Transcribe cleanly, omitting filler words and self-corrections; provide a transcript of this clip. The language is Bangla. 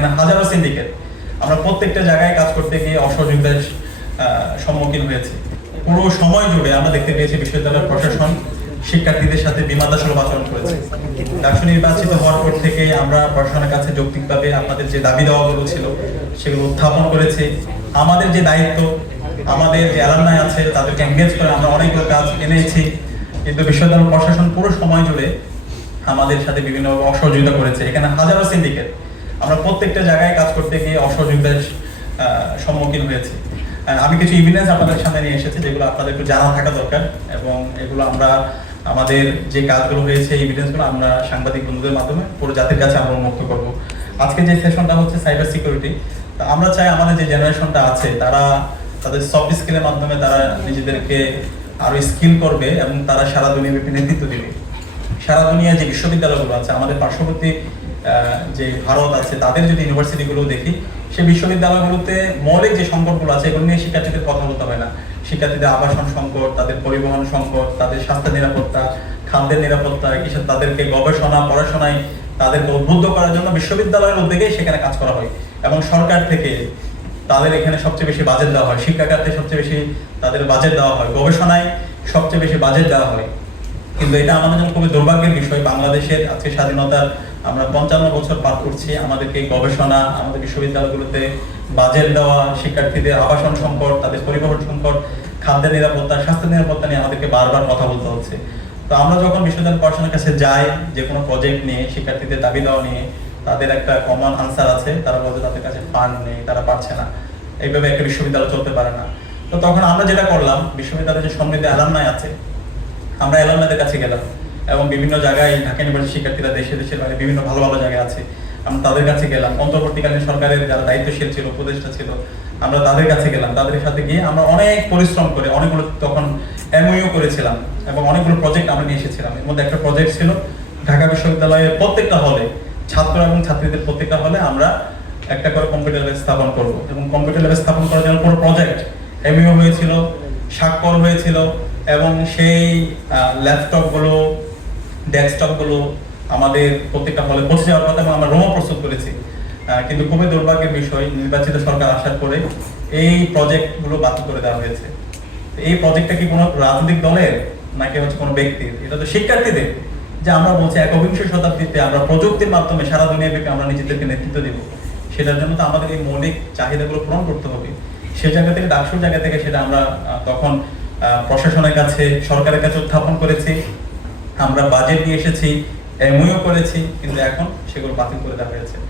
এখানে হাজারো সিন্ডিকেট। আমরা প্রত্যেকটা জায়গায় কাজ করতে গিয়ে অসহযোগিতার সম্মুখীন হয়েছি। পুরো সময় জুড়ে আমরা দেখতে পেয়েছি বিশ্ববিদ্যালয়ের প্রশাসন শিক্ষার্থীদের সাথে বিমাদাসুলভ আচরণ করেছে। ডাকসু নির্বাচিত হওয়ার পর থেকে আমরা প্রশাসনের কাছে যৌক্তিকভাবে আপনাদের যে দাবি দেওয়াগুলো ছিল সেগুলো উত্থাপন করেছি। আমাদের যে দায়িত্ব, আমাদের যে অ্যালামনাই আছে তাদেরকে এনগেজ করে আমরা অনেকগুলো কাজ এনেছি, কিন্তু বিশ্ববিদ্যালয় প্রশাসন পুরো সময় জুড়ে আমাদের সাথে বিভিন্ন অসহযোগিতা করেছে। এখানে হাজারো সিন্ডিকেট। আমরা প্রত্যেকটা জায়গায় কাজ করতে গিয়ে অসহযোগিতার সম্মুখীন হয়েছি। আমি কিছু এভিডেন্স আপনাদের সামনে নিয়ে এসেছি যেগুলো আপনাদের একটু জানা থাকা দরকার, এবং এগুলো আমরা আমাদের যে কাজগুলো হয়েছে এই এভিডেন্সগুলো আমরা সাংবাদিক বন্ধুদের মাধ্যমে পুরো জাতির কাছে আমরা উন্মুক্ত করব। আজকে যে সেশনটা হচ্ছে সাইবার সিকিউরিটি, তা আমরা চাই আমাদের যে জেনারেশনটা আছে তারা তাদের সফট স্কিলের মাধ্যমে তারা নিজেদেরকে আরো স্কিল করবে এবং তারা সারা দুনিয়াব্যাপী নেতৃত্ব দেবে। সারা দুনিয়ায় যে বিশ্ববিদ্যালয়গুলো আছে, আমাদের পার্শ্ববর্তী যে ভারত আছে তাদের যদি ইউনিভার্সিটিগুলো দেখি, সেই বিশ্ববিদ্যালয়গুলোতে মৌলিক যে সংকটগুলো আছে এগুলো নিয়ে শিক্ষার্থীদের কথা বলতে হয় না। শিক্ষার্থীদের আবাসন সংকট, তাদের পরিবহন সংকট, তাদের স্বাস্থ্য নিরাপত্তা, খাদ্যের নিরাপত্তা, কিসব তাদেরকে গবেষণা পড়াশোনায় তাদেরকে উদ্বুদ্ধ করার জন্য বিশ্ববিদ্যালয়ের উদ্যোগে সেখানে কাজ করা হয়। এবং সরকার থেকে তাদের এখানে সবচেয়ে বেশি বাজেট দেওয়া হয়, শিক্ষা খাতে সবচেয়ে বেশি তাদের বাজেট দেওয়া হয়, গবেষণায় সবচেয়ে বেশি বাজেট দেওয়া হয়। কিন্তু এটা আমাদের জন্য খুবই দুর্ভাগ্যের বিষয়। বাংলাদেশের আজকে স্বাধীনতার আমরা 55 বছর পার করছি, আমাদেরকে গবেষণা, আমাদের বিশ্ববিদ্যালয়গুলোতে বাজেট দেওয়া, শিক্ষার্থীদের আবাসন সংকট, তাদের পরিবহন সংকট, খাদ্যের নিরাপত্তা, স্বাস্থ্য নিরাপত্তা নিয়ে আমাদেরকে বারবার কথা বলতে হচ্ছে। তো আমরা যখন বিশ্ববিদ্যালয় প্রশাসনের কাছে যাই যে কোনো প্রজেক্ট নিয়ে, শিক্ষার্থীদের দাবি দেওয়া নিয়ে, তাদের একটা কমন আনসার আছে, তারা বলছে তাদের কাছে ফান্ড নেই, তারা পারছে না, এইভাবে একটা বিশ্ববিদ্যালয় চলতে পারে না। তো তখন আমরা যেটা করলাম, বিশ্ববিদ্যালয়ের যে সমৃদ্ধ অ্যালামনাই আছে, আমরা অ্যালামনাইদের কাছে গেলাম এবং বিভিন্ন জায়গায় ঢাকা ইউনিভার্সিটির শিক্ষার্থীরা দেশের বাইরে বিভিন্ন ভালো ভালো জায়গায় আছে, আমরা তাদের কাছে গেলাম। অন্তর্বর্তীকালীন সরকারের যারা দায়িত্বশীল ছিল, উপদেষ্টা ছিল, আমরা তাদের কাছে গেলাম। তাদের সাথে গিয়ে আমরা অনেক পরিশ্রম করে অনেকগুলো তখন এমওইউ করেছিলাম এবং অনেকগুলো প্রজেক্ট আমরা নিয়ে এসেছিলাম। এর মধ্যে একটা প্রজেক্ট ছিল ঢাকা বিশ্ববিদ্যালয়ের প্রত্যেকটা হলে, ছাত্র এবং ছাত্রীদের প্রত্যেকটা হলে আমরা একটা করে কম্পিউটার ল্যাব স্থাপন করব, এবং কম্পিউটার ল্যাব স্থাপন করার জন্য পুরো প্রজেক্ট এমইউ হয়েছিল, স্বাক্ষর হয়েছিল, এবং সেই ল্যাপটপগুলো, ডেস্কটপগুলো আমাদের প্রত্যেকটা হলে পৌঁছে যাওয়ার কথা এবং আমরা রোমও প্রস্তুত করেছি। কিন্তু খুবই দুর্ভাগ্যের বিষয়, নির্বাচিত সরকার আসার পরে এই প্রজেক্টগুলো বাতিল করে দেওয়া হয়েছে। এই প্রজেক্টটা কি কোনো রাজনৈতিক দলের নাকি হচ্ছে কোনো ব্যক্তির? এটা তো শিক্ষার্থীদের, যে আমরা বলছি একবিংশ শতাব্দীতে আমরা প্রযুক্তির মাধ্যমে সারা দুনিয়াব্যাপী আমরা নিজেদেরকে নেতৃত্ব দেব। সেটার জন্য তো আমাদের এই মৌলিক চাহিদাগুলো পূরণ করতে হবে। সেই জায়গা থেকে, ডাকসুর জায়গা থেকে সেটা আমরা তখন প্রশাসনের কাছে, সরকারের কাছে উত্থাপন করেছি, আমরা বাজেট নিয়ে এসেছি, এমওইউ করেছি, কিন্তু এখন সেগুলো বাতিল করে দেওয়া হয়েছে।